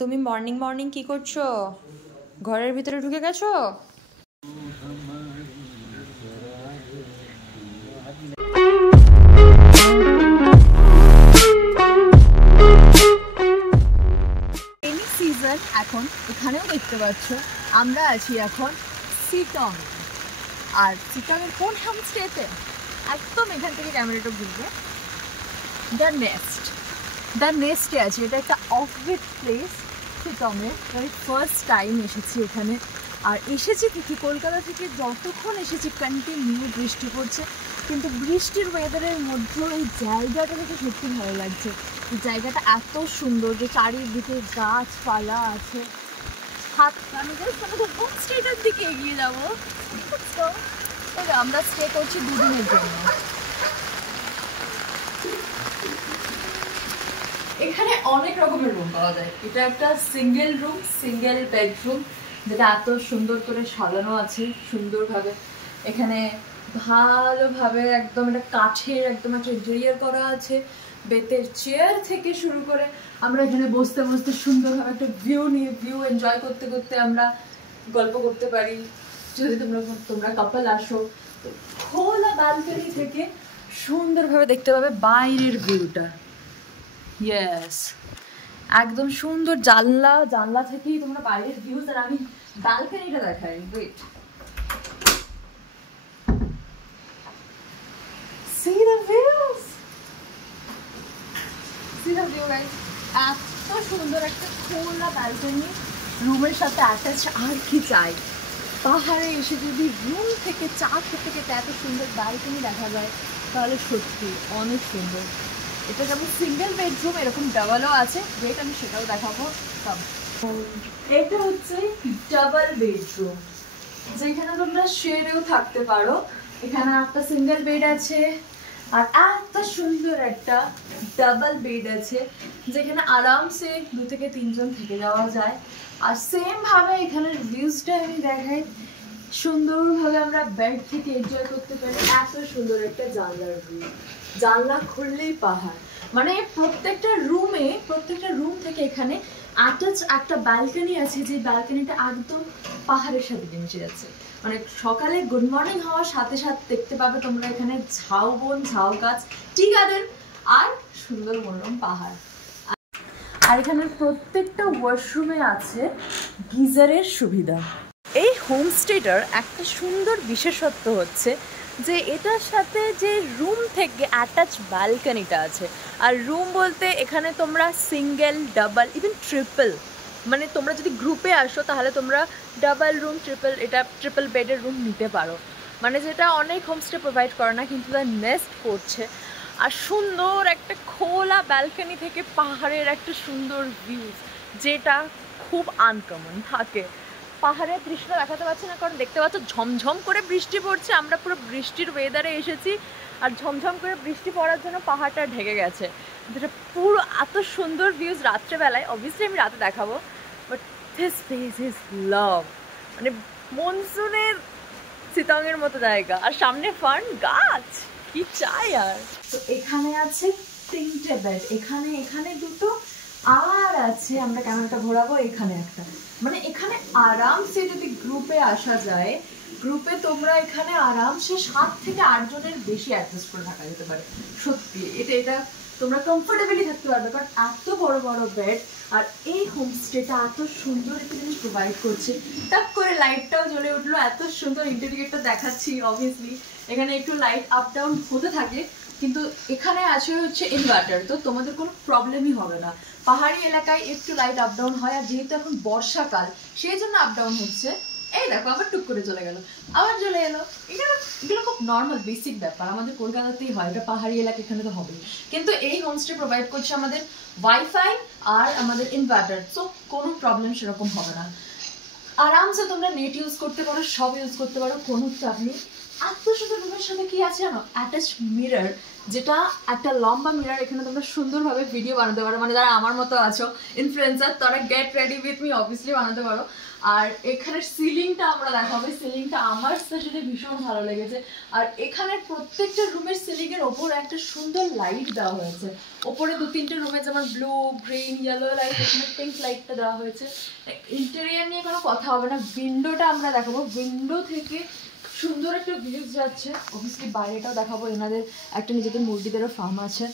তুমি morning morning কি করছো? ঘরের ভিতরে ঢুকে গেছো? রেনি সিজন এখন এখানেও দেখতে পাচ্ছ আমরা আছি এখন সিটং। আর সিটংয়ের কোন হোমস্টেতে? একদম এখান থেকে ক্যামেরাটা ঘুরবে। দ্য নেস্টে আছে। এটা একটা অফবিট প্লেস সিটংয়ের। আমি ফার্স্ট টাইম এসেছি এখানে। আর এসেছি থেকে কলকাতা থেকে যতক্ষণ এসেছি কন্টিনিউ বৃষ্টি পড়ছে, কিন্তু বৃষ্টির ওয়েদারের মধ্যেও এই জায়গাটা দেখে সত্যি ভালো লাগছে। এই জায়গাটা এত সুন্দর যে চারিদিকে গাছপালা আছে। আমি জাস্ট আমাদের হোমস্টেটার দিকে এগিয়ে যাবো। তবে আমরা স্টে করছি 2 দিনের জন্য। এখানে অনেক রকমের রুম পাওয়া যায়। এটা একটা সিঙ্গেল রুম, সিঙ্গেল বেডরুম, যেটা এত সুন্দর করে সাজানো আছে সুন্দরভাবে। এখানে ভালোভাবে একদম একটা কাঠের একদম একটা ইন্টেরিয়র করা আছে। বেতের চেয়ার থেকে শুরু করে আমরা এখানে বসতে বসতে সুন্দরভাবে একটা ভিউ এনজয় করতে করতে আমরা গল্প করতে পারি। যদি তোমরা কাপল আসো, খোলা ব্যালকনি থেকে সুন্দরভাবে দেখতে পাবে বাইরের ভিউটা। ইয়েস, একদম সুন্দর জানলা থেকেই তোমরা বাইরের ভিউজ। আর আমি ব্যালকনিটা দেখাই। Wait, see the views, see the view guys। এত সুন্দর একটা খোলা ব্যালকনি রুমের সাথে অ্যাটাচ। আর কি চাই? পাহাড়ে এসে যদি রুম থেকে চা খেতে খেতে এত সুন্দর ব্যালকনি দেখা যায়, তাহলে সত্যি অনেক সুন্দর। এটা যেমন সিঙ্গেল বেডরুম, এরকম ডাবলও আছে। ওয়েট, আমি সেটাও দেখাবো। এটা হচ্ছে ডাবল বেডরুম, যেখানে তোমরা শেয়ারেও থাকতে পারো। এখানে একটা সিঙ্গেল বেড আছে আর এত সুন্দর একটা ডাবল বেড আছে, যেখানে আরামসে 2 থেকে 3 জন থেকে যাওয়া যায়। আর সেম ভাবে এখানের ভিউজটা আমি দেখাই। সুন্দরভাবে আমরা বেড থেকে এনজয় করতে পারি। এত সুন্দর একটা জানলার ভিউ, জানলা খুললেই পাহাড়। মানে প্রত্যেকটা রুম থেকে এখানে অ্যাটাচ একটা ব্যালকনি আছে, যে ব্যালকনিটা একদম পাহাড়ের সাথে মিশে যাচ্ছে। মানে সকালে গুড মর্নিং হওয়ার সাথে সাথে দেখতে পাবে তোমরা এখানে ঝাউবন, ঝাউ গাছ, টি গার্ডেন আর সুন্দর মনোরম পাহাড়। আর এখানে প্রত্যেকটা ওয়াশরুমে আছে গিজারের সুবিধা। এই হোমস্টেটার একটা সুন্দর বিশেষত্ব হচ্ছে যে এটার সাথে যে রুম থেকে অ্যাটাচ ব্যালকনিটা আছে। আর রুম বলতে এখানে তোমরা সিঙ্গেল, ডাবল, ইভেন ট্রিপল, মানে তোমরা যদি গ্রুপে আসো তাহলে তোমরা ডাবল রুম, ট্রিপল বেডের রুম নিতে পারো। মানে যেটা অনেক হোমস্টে প্রোভাইড করে না, কিন্তু তার নেস্ট করছে। আর সুন্দর একটা খোলা ব্যালকনি থেকে পাহাড়ের একটা সুন্দর ভিউজ, যেটা খুব আনকমন থাকে। পাহাড়ের দৃশ্যটা দেখাতে পারছি না, কারণ দেখতে পাচ্ছ ঝমঝম করে বৃষ্টি পড়ছে। আমরা পুরো বৃষ্টির ওয়েদারে এসেছি, আর ঝমঝম করে বৃষ্টি পড়ার জন্য পাহাড়টা ঢেকে গেছে। যেটা পুরো এত সুন্দর ভিউজ রাত্রেবেলায়, অবভিয়াসলি আমি রাতে দেখাবো। But this place is love. মানে মনসুনের সিটংয়ের মতো জায়গা, আর সামনে ফার্ন গাছ, কি চাই আর। তো এখানে আছে 3টে বেড, এখানে 2টো, আর আছে, আমরা ক্যামেরাটা ঘোরাবো, এখানে একটা। মানে এখানে আরামসে যদি গ্রুপে আসা যায়, গ্রুপে তোমরা এখানে আরামসে 7 থেকে 8 জনের বেশি অ্যাডজাস্ট করে থাকা যেতে পারে। সত্যি এটা তোমরা কমফোর্টেবলি থাকতে পারবে, কারণ এত বড় বড় বেড। আর এই হোমস্টেটা এত সুন্দর একটা জিনিস প্রোভাইড করছে। টাক করে লাইটটাও জ্বলে উঠলো, এত সুন্দর ইন্টেরিয়রটা দেখাচ্ছি। অবভিয়াসলি এখানে একটু লাইট আপ ডাউন হতে থাকে, কিন্তু এখানে আছে হচ্ছে ইনভার্টার, তো তোমাদের কোনো প্রবলেমই হবে না। পাহাড়ি এলাকায় একটু লাইট আপ ডাউন হয়, আর যেহেতু এখন বর্ষাকাল সেই জন্য আপ ডাউন হচ্ছে। এই দেখো আবার টুক করে চলে গেল, আবার চলে এলো। এগুলো খুব নর্মাল বেসিক ব্যাপার, আমাদের কলকাতাতেই হয়। এটা পাহাড়ি এলাকা, এখানে তো হবেই। কিন্তু এই হোমস্টে প্রোভাইড করছে আমাদের ওয়াইফাই আর আমাদের ইনভার্টার, তো কোনো প্রবলেম সেরকম হবে না। আরামসে তোমরা নেট ইউজ করতে পারো, সব ইউজ করতে পারো, কোনো চাপ নেই। এত সুন্দর রুমের সাথে কি আছে জানো, অ্যাটাচ মিরর, যেটা একটা লম্বা মিরর। এখানে তোমরা সুন্দরভাবে ভিডিও বানাতে পারো, মানে যারা আমার মতো আছো ইনফ্লুয়েন্সার, তারা get ready with me obviously বানাতে পারো। আর এখানের সিলিংটা আমরা দেখাবো, সিলিংটা আমার স্পেশালি ভীষণ ভালো লেগেছে। আর এখানে প্রত্যেকটা রুমের সিলিং এর ওপর একটা সুন্দর লাইট দেওয়া হয়েছে। ওপরে 2-3টে রুমে যেমন ব্লু, গ্রিন, ইয়েলো লাইট, এখানে পিঙ্ক লাইটটা দেওয়া হয়েছে। ইন্টেরিয়ার নিয়ে কোনো কথা হবে না। উইন্ডোটা আমরা দেখাবো, উইন্ডো থেকে সুন্দর একটা ভিউজ যাচ্ছে। অবভিয়াসলি বাইরেটাও দেখাবো, এনাদের একটা নিজেদের মুরগিদেরও ফার্ম আছে।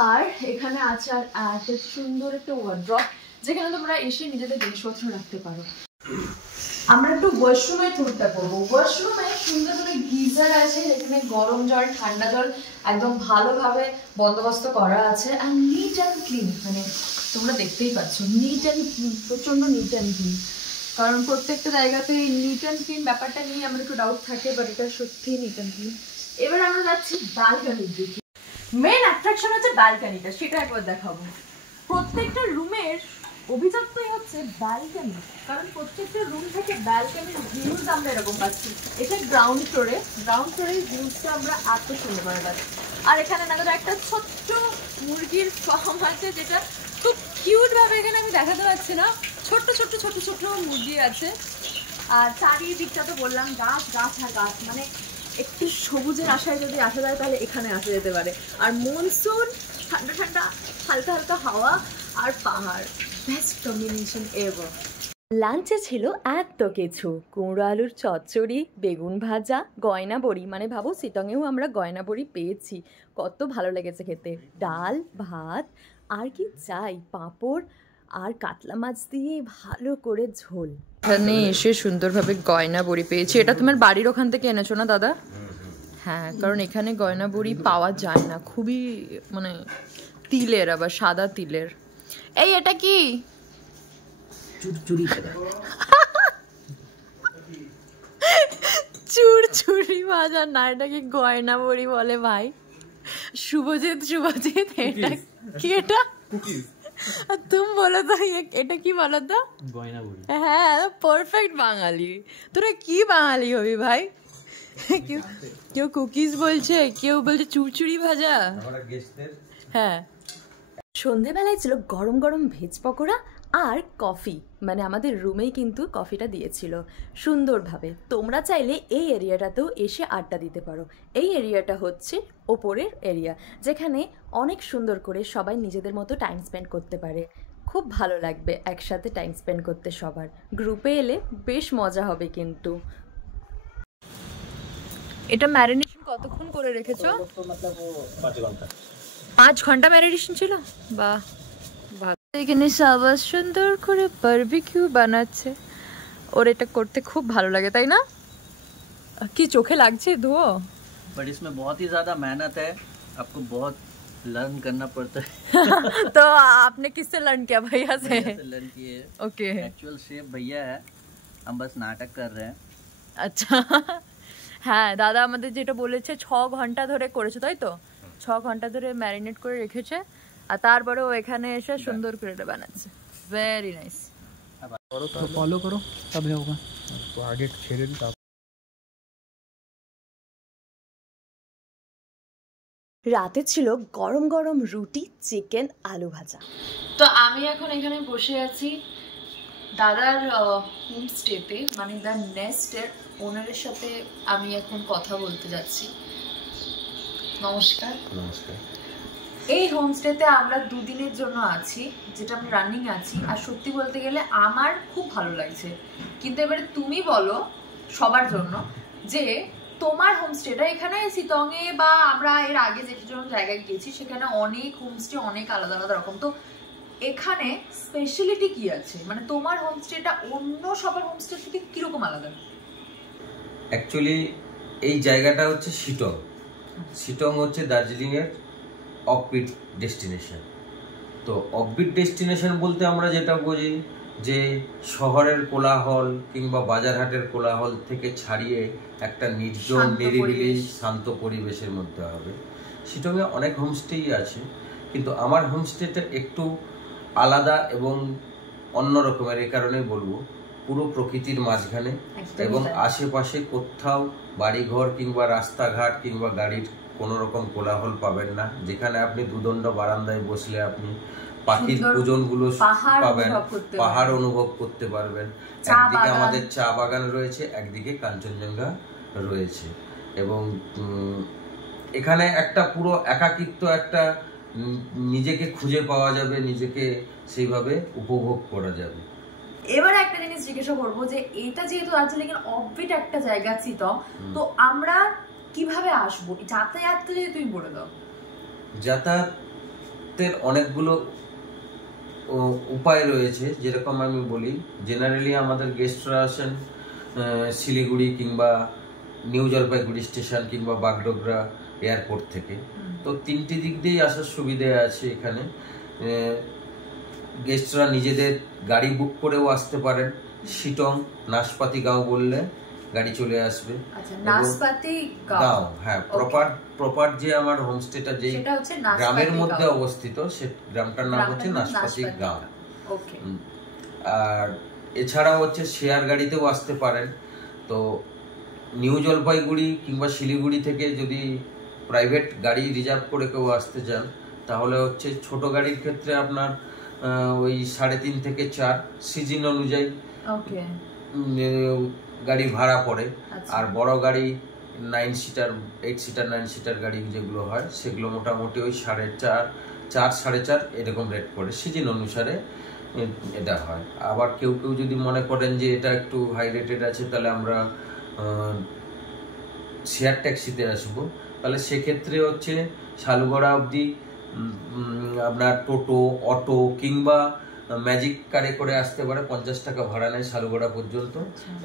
আর এখানে আছে আর সুন্দর একটা ওয়ার্ড্রপ, যেখানে তোমরা এসে নিজেদের জিনিসপত্র রাখতে পারো। আমরা একটু ওয়াশরুমে ট্যুরটা করবো। ওয়াশরুমে সুন্দর করে গিজার আছে, এখানে গরম জল, ঠান্ডা জল একদম ভালোভাবে বন্দোবস্ত করা আছে। আর নিট অ্যান্ড ক্লিন, মানে তোমরা দেখতেই পাচ্ছ নিট অ্যান্ড ক্লিন, প্রচণ্ড নিট অ্যান্ড ক্লিন। কারণ প্রত্যেকটা জায়গাতে নিট অ্যান্ড ক্লিন ব্যাপারটা নিয়ে আমার একটু ডাউট থাকে, বাট এটা সত্যিই নিট অ্যান্ড ক্লিন। এবার আমরা যাচ্ছি ব্যালকনির দিকে। মেন অ্যাট্রাকশন হচ্ছে ব্যালকনিটা, সেটা একবার দেখাবো। প্রত্যেকটা রুমের অভিজাত্যই হচ্ছে ব্যালকনি, কারণ প্রত্যেকটা রুম থেকে ব্যালকনির ভিউজ আমরা এরকম পাচ্ছি। এটা গ্রাউন্ড ফ্লোরে, গ্রাউন্ড ফ্লোরের ভিউজটা আমরা এত সুন্দর করে পাচ্ছি। আর এখানে না একটা ছোট্ট মুরগির ফার্ম আছে, যেটা খুব কিউট ভাবে এখানে আমি দেখাতে পারছি না, ছোট্ট ছোট্ট ছোট্ট ছোট্ট মুরগি আছে। আর চারিদিকটা তো বললাম গাছ গাছ আর গাছ, মানে একটু সবুজের আশায় যদি আসা যায় তাহলে এখানে আসা যেতে পারে। আর মনসুন, ঠান্ডা ঠান্ডা হালকা হালকা হাওয়া আর পাহাড়, বেস্ট কম্বিনেশন এভার। লাঞ্চে ছিল এত কিছু, কুমড়ো আলুর চচ্চড়ি, বেগুন ভাজা, গয়না বড়ি, মানে ভাবো সিটংয়েও আমরা গয়না বড়ি পেয়েছি, কত ভালো লেগেছে খেতে। ডাল ভাত, আর কি চাই, পাঁপড় আর কাতলা মাছ দিয়ে ভালো করে ঝোল। এখানে এসে সুন্দরভাবে গয়না বড়ি পেয়েছি। এটা তোমার বাড়ির ওখান থেকে এনেছো না দাদা? হ্যাঁ, কারণ এখানে গয়না বড়ি পাওয়া যায় না, খুবই মানে তিলের, আবার সাদা তিলের। এই এটা কি? চুরচুরি ভাজা না, এটাকে গয়না বড়ি বলে ভাই। শুভজিৎ শুভজিৎ, এটা কি? এটা তুমি বলো তো এটা কি বলো তো? গয়না বড়ি। হ্যাঁ, পারফেক্ট বাঙালি। তোরা কি বাঙালি হবি ভাই? কেউ কুকিজ বলছে, কেউ বলছে চুরচুরি ভাজা। হ্যাঁ, সন্ধেবেলায় ছিল গরম গরম ভেজ পকোড়া আর কফি, মানে আমাদের রুমেই কিন্তু কফিটা দিয়েছিল সুন্দরভাবে। তোমরা চাইলে এই এরিয়াটাতেও এসে আড্ডা দিতে পারো। এই এরিয়াটা হচ্ছে ওপরের এরিয়া, যেখানে অনেক সুন্দর করে সবাই নিজেদের মতো টাইম স্পেন্ড করতে পারে। খুব ভালো লাগবে একসাথে টাইম স্পেন্ড করতে, সবার গ্রুপে এলে বেশ মজা হবে কিন্তু। এটা ম্যারিনেশন কতক্ষণ করে রেখেছো? 5 ঘন্টা ম্যারিনেশন ছিল। বাহ, এখানে সবাই সুন্দর করে বারবিকিউ বানাচ্ছে। ওর এটা করতে খুব ভালো লাগে, তাই না? কি চোখে লাগছে ধোঁয়া? बट इसमें बहुत ही ज्यादा मेहनत है, आपको बहुत लर्न करना पड़ता है। तो आपने किससे लर्न किया? भैया से लर्न किए। ओके, एक्चुअल शेफ भैया है, हम बस नाटक कर रहे हैं। আচ্ছা। হ্যাঁ, দাদা আমাদের যেটা বলেছে 6 ঘন্টা ধরে করেছে, তাই তো? 6 ঘন্টা ধরে ম্যারিনেট করে রেখেছে, আর তারপরে ও এখানে এসে সুন্দর করে এটা বানাচ্ছে। Very nice. तो फॉलो करो तब होगा, तो आगे छेड़े भी। রাতে ছিল গরম গরম রুটি, চিকেন, আলু ভাজা। তো আমি এখন এখানে বসে আছি দাদার হোমস্টেতে, মানে দ্য নেস্টের ওনারের সাথে আমি এখন কথা বলতে যাচ্ছি। নমস্কার। নমস্কার। এই হোমস্টেতে আমরা 2 দিনের জন্য আছি, যেটা আমি রানিং আছি। আর সত্যি বলতে গেলে আমার খুব ভালো লাগছে। কিন্তু এবারে তুমি বলো সবার জন্য যে তোমার হোমস্টেটা এখানে সিটংয়ে বা আমরা এর আগে যে কোনো জায়গায় গেছি সেখানে অনেক হোমস্টে অনেক আলাদা আলাদা রকম, তো এখানে স্পেশালিটি কি আছে? মানে তোমার হোমস্টেটা অন্য সবার হোমস্টে থেকে কিরকম আলাদা? অ্যাকচুয়ালি এই জায়গাটা হচ্ছে শিটং। শিটং হচ্ছে দার্জিলিংয়ের অফবিট ডেস্টিনেশন। তো অফবিট ডেস্টিনেশন বলতে আমরা যেটা বুঝি যে শহরের কোলাহল কিংবা বাজারহাটের কোলাহল থেকে ছাড়িয়ে একটা নির্জন, নিরিবিলি, শান্ত পরিবেশের মধ্যে হবে। শিটংয়ে অনেক হোমস্টেই আছে, কিন্তু আমার হোমস্টেটা একটু আলাদা এবং অন্য রকমের। এই কারণেই বলবো পুরো প্রকৃতির মাঝখানে, একদমই এবং তাই। আশেপাশে কোথাও বাড়িঘর কিংবা রাস্তাঘাট কিংবা গাড়ির কোনো রকম কোলাহল পাবেন না, যেখানে আপনি দুদণ্ড বারান্দায় বসলে আপনি পাখির সুন্দর কুজনগুলো পাহাড় পাবেন, অনুভব করতে পাহাড় পারবেন। অনুভব করতে পারবেন। চা একদিকে বাগান। আমাদের চা বাগান রয়েছে, একদিকে কাঞ্চনজঙ্ঘা রয়েছে, এবং এখানে একটা পুরো একাকিত্ব, একটা নিজেকে খুঁজে পাওয়া যাবে, নিজেকে সেইভাবে উপভোগ করা যাবে। এবারে একটা জিনিস জিজ্ঞাসা করবো যে এটা যেহেতু দার্জিলিং এর অফবিট একটা জায়গা চিতং, তো আমরা কিভাবে আসবো, যাতায়াতটা যদি তুমি বলে দাও। যাতায়াতের অনেকগুলো উপায় রয়েছে। যেরকম আমি বলি, জেনারেলি আমাদের গেস্টরা আসেন শিলিগুড়ি কিংবা নিউ জলপাইগুড়ি স্টেশন কিংবা বাগডোগরা এয়ারপোর্ট থেকে। তো তিনটি দিক দিয়েই আসার সুবিধা আছে এখানে। গেস্টরা নিজেদের গাড়ি বুক করেও আসতে পারেন। শিটং নাশপাতি গাঁও বললে গাড়ি চলে আসবে। আচ্ছা, নাশপাতি গাঁও, হ্যাঁ, প্রপার যে আমার হোমস্টেটা যেই গ্রামের মধ্যে অবস্থিত, সে গ্রামটার নাম হচ্ছে নাশপাতি গাঁও। ওকে। আর এছাড়াও হচ্ছে শেয়ার গাড়িতেও আসতে পারেন। তো নিউ জলপাইগুড়ি কিংবা শিলিগুড়ি থেকে যদি প্রাইভেট গাড়ি রিজার্ভ করে কেউ আসতে চান, তাহলে হচ্ছে ছোট গাড়ির ক্ষেত্রে আপনার ওই 3.5 থেকে 4 সিজন অনুযায়ী গাড়ি ভাড়া পড়ে। আর বড় গাড়ি 9 সিটার 8 সিটার 9 সিটার গাড়ি যেগুলো হয়, সেগুলো মোটামুটি ওই 4.5 4.5 এরকম রেট পড়ে, সিজন অনুসারে এটা হয়। আবার কেউ কেউ যদি মনে করেন যে এটা একটু হাই রেটেড আছে, তাহলে আমরা শেয়ার ট্যাক্সিতে আসবো, তাহলে সেক্ষেত্রে হচ্ছে শালুগড়া অবধি আপনার টোটো, অটো কিংবা ম্যাজিক কারে করে আসতে পারে। 50 টাকা ভাড়া নেয় শালুগড়া পর্যন্ত।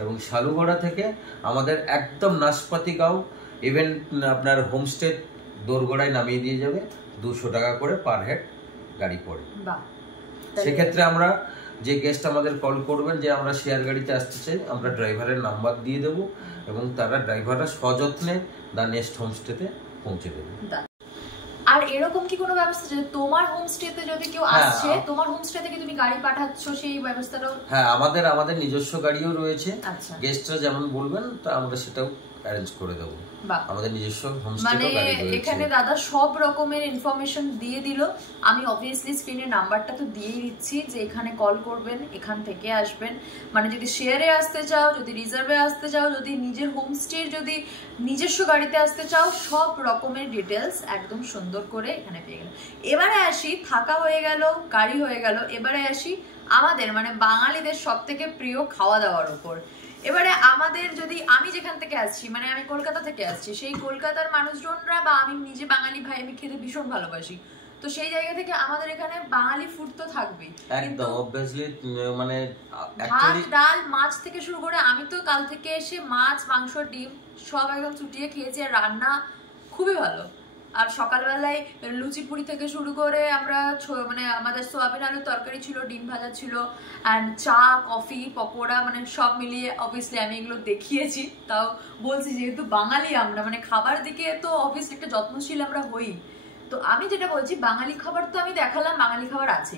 এবং শালুগড়া থেকে আমাদের একদম নাশপাতি গাঁও ইভেন আপনার হোমস্টে দোরগোড়ায় নামিয়ে দিয়ে যাবে। 200 টাকা করে পার হেড গাড়ি পড়ে। সেক্ষেত্রে আমরা যে গেস্ট আমাদের কল করবেন যে আমরা শেয়ার গাড়িতে আসতে চাই, আমরা ড্রাইভারের নাম্বার দিয়ে দেবো, এবং তারা ড্রাইভাররা সযত্নে দ্য নেস্ট হোমস্টেতে পৌঁছে দেবে। আর এরকম কি কোনো ব্যবস্থা যে তোমার হোমস্টেতে যদি কেউ আসছে, তোমার হোমস্টে থেকে তুমি গাড়ি পাঠাচ্ছ, সেই ব্যবস্থাটাও? হ্যাঁ, আমাদের নিজস্ব গাড়িও রয়েছে। গেস্টরা যেমন বলবেন তা আমরা সেটাও অ্যারেঞ্জ করে দেবো। আমাদের নিজস্ব হোমস্টেতে গাড়ি রয়েছে। এখানে দাদা সব রকমের ইনফরমেশন দিয়ে দিল। আমি অবভিয়াসলি স্ক্রিনে নাম্বারটা তো দিয়েই দিচ্ছি যে এখানে কল করবেন, এখান থেকে আসবেন। মানে যদি শেয়ারে আসতে চাও, যদি রিজার্ভে আসতে চাও, যদি নিজের হোমস্টে, যদি নিজস্ব গাড়িতে আসতে চাও, সব রকমের ডিটেলস একদম সুন্দর করে এখানে পেয়ে গেল। এবারে আসি, থাকা হয়ে গেল, গাড়ি হয়ে গেল, এবারে আসি আমাদের মানে বাঙালিদের সব থেকে প্রিয় খাওয়া দাওয়ার উপর। এবারে আমাদের যদি, আমি যেখান থেকে আসছি, মানে আমি কলকাতা থেকে আসছি, সেই কলকাতার মানুষজনরা বা আমি নিজে বাঙালি ভাই, আমি খেতে ভীষণ ভালোবাসি। তো সেই জায়গা থেকে আমাদের এখানে বাঙালি ফুড তো থাকবেই, একদম অবভিয়াসলি। মানে ভাত, ডাল, মাছ থেকে শুরু করে, আমি তো কাল থেকে এসে মাছ, মাংস, ডিম সব একদম চুটিয়ে খেয়েছি। আর রান্না খুবই ভালো। আর সকালবেলায় লুচি পুরি থেকে শুরু করে আমরা মানে আমাদের সোয়াবিন আলুর তরকারি ছিল, ডিম ভাজা ছিল, অ্যান্ড চা, কফি, পকোড়া, মানে সব মিলিয়ে অবভিয়াসলি আমি এগুলো দেখিয়েছি। তাও বলছি যেহেতু বাঙালি আমরা, মানে খাবার দিকে তো অবভিয়াসলি একটা যত্নশীল আমরা হই। তো আমি যেটা বলছি, বাঙালি খাবার তো আমি দেখালাম, বাঙালি খাবার আছে।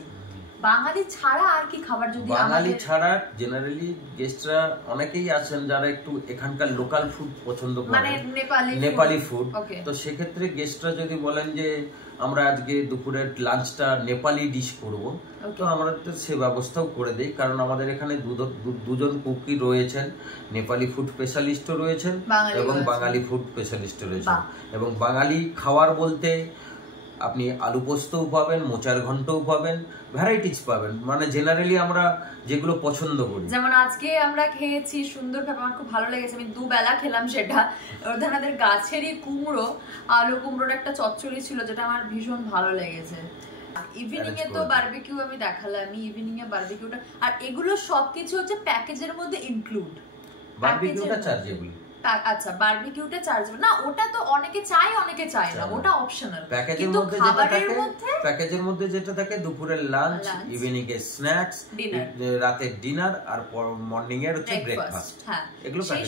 বাঙালি ছাড়া আর কি খাবার? যদি বাঙালি ছাড়া জেনারেলি গেস্টরা অনেকেই আছেন যারা একটু এখানকার লোকাল ফুড পছন্দ করেন, মানে নেপালি ফুড। তো সেক্ষেত্রে গেস্টরা যদি বলেন যে আমরা আজকে দুপুরের লাঞ্চটা নেপালি ডিশ করব, তো আমরা সে ব্যবস্থাও করে দেই। কারণ আমাদের এখানে দুজন কুকি রয়েছেন, নেপালি ফুড স্পেশালিস্টও রয়েছেন এবং বাঙালি ফুড স্পেশালিস্টও রয়েছেন। এবং বাঙালি খাবার বলতে আপনি আলু পোস্তও পাবেন, মোচার ঘন্টও পাবেন, ভ্যারাইটিস পাবেন। মানে জেনারেলি আমরা যেগুলো পছন্দ করি, যেমন আজকে আমরা খেয়েছি সুন্দরভাবে, আমার খুব ভালো লেগেছে, আমি দুবেলা খেলাম সেটা। ওদের গাছেরই কুমড়ো, আলু কুমড়োর একটা চচ্চড়ি ছিল, যেটা আমার ভীষণ ভালো লেগেছে। ইভিনিং এ তো বারবিকিউ আমি দেখালাম, ইভিনিং এ বারবিকিউটা। আর এগুলো সবকিছু হচ্ছে প্যাকেজের মধ্যে ইনক্লুড। বারবিকিউটা চার্জেবল। আচ্ছা, বারবিকিউটা চার্জেবল না, ওটা তো অনেকে চায় অনেকে চায় না, ওটা অপশনাল। প্যাকেজের মধ্যে যেটা থাকে দুপুরের লাঞ্চ, ইভিনিং এর স্ন্যাক্স, রাতের ডিনার, আর মর্নিং এর হচ্ছে ব্রেকফাস্ট। হ্যাঁ, এগুলো সেই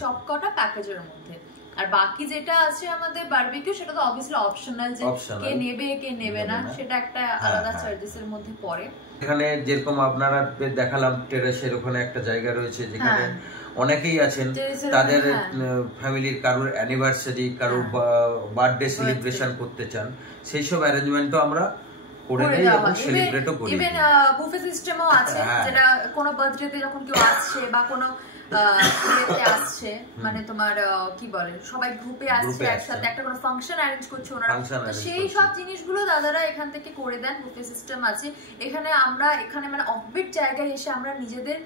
সবকটা প্যাকেজের মধ্যে। আর বাকি যেটা আছে আমাদের বারবিকিউ সেটা তো অবভিয়াসলি অপশনাল, যে কে নেবে কে নেবে না সেটা একটা আলাদা চার্জেসের মধ্যে পড়ে। এখানে যেরকম আপনারা দেখালাম টেরেসের ওখানে একটা জায়গা রয়েছে যেখানে অনেকেই আছেন তাদের ফ্যামিলির কারোর অ্যানিভার্সারি, কারোর বার্থডে সেলিব্রেশন করতে চান, সেই সব অ্যারেঞ্জমেন্টও আমরা করে দেই এবং সেলিব্রেটও করি। ইভেন বুফে সিস্টেমও আছে, যেটা কোনো বার্থডেতে যখন কেউ আসছে বা কোনো আসছে, মানে তোমার কি বলে সবাই গ্রুপে আসছে একসাথে, একটা কোনো ফাংশন অ্যারেঞ্জ করছে ওনারা, তো সেই সব জিনিসগুলো দাদারা এখান থেকে করে দেন। বুফে সিস্টেম আছে এখানে। আমরা এখানে মানে অফবিট জায়গায় এসে আমরা নিজেদের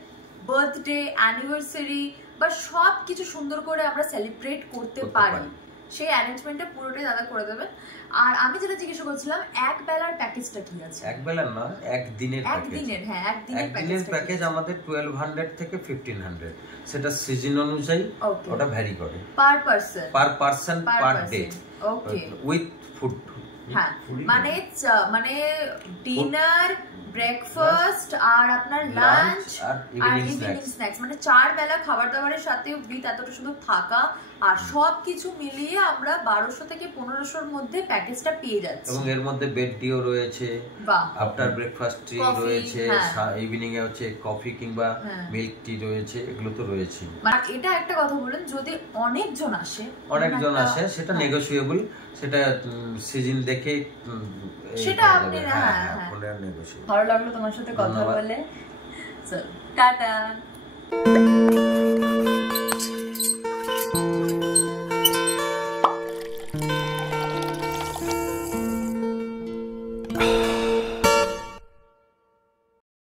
বার্থডে, অ্যানিভার্সারি বা সব কিছু সুন্দর করে আমরা সেলিব্রেট করতে পারি। সেই অ্যারেঞ্জমেন্টটা পুরোটাই দাদা করে দেবেন। আর আমি যেটা জিজ্ঞাসা করছিলাম, এক বেলার প্যাকেজটা কি আছে? এক বেলার না, একদিনের প্যাকেজ। একদিনের প্যাকেজ আমাদের 1200 থেকে 1500, সেটা সিজন অনুযায়ী ওটা ভ্যারি করে। Per person per day with food. হ্যাঁ, মানে ডিনার, ব্রেকফাস্ট আর আপনার লাঞ্চ আর ইভিনিং স্ন্যাক্স, মানে 4 বেলা খাবার দাবারের সাথে উইথ এতটা সুন্দর থাকা আর সবকিছু মিলিয়ে আমরা 1200 থেকে 1500 এর মধ্যে প্যাকেজটা পেয়ে যাচ্ছি। এবং এর মধ্যে বেড টিও রয়েছে, আফটার ব্রেকফাস্ট টি রয়েছে, ইভিনিং এ হচ্ছে কফি কিংবা মিল্ক টি রয়েছে, এগুলো তো রয়েছে। মানে এটা একটা কথা বলেন, যদি অনেকজন আসে সেটা নেগোশিয়েবল, সেটা সিজন দেখে সেটা আপনি ভালো লাগলো তোমার সাথে কথা বলে। চল টাটা।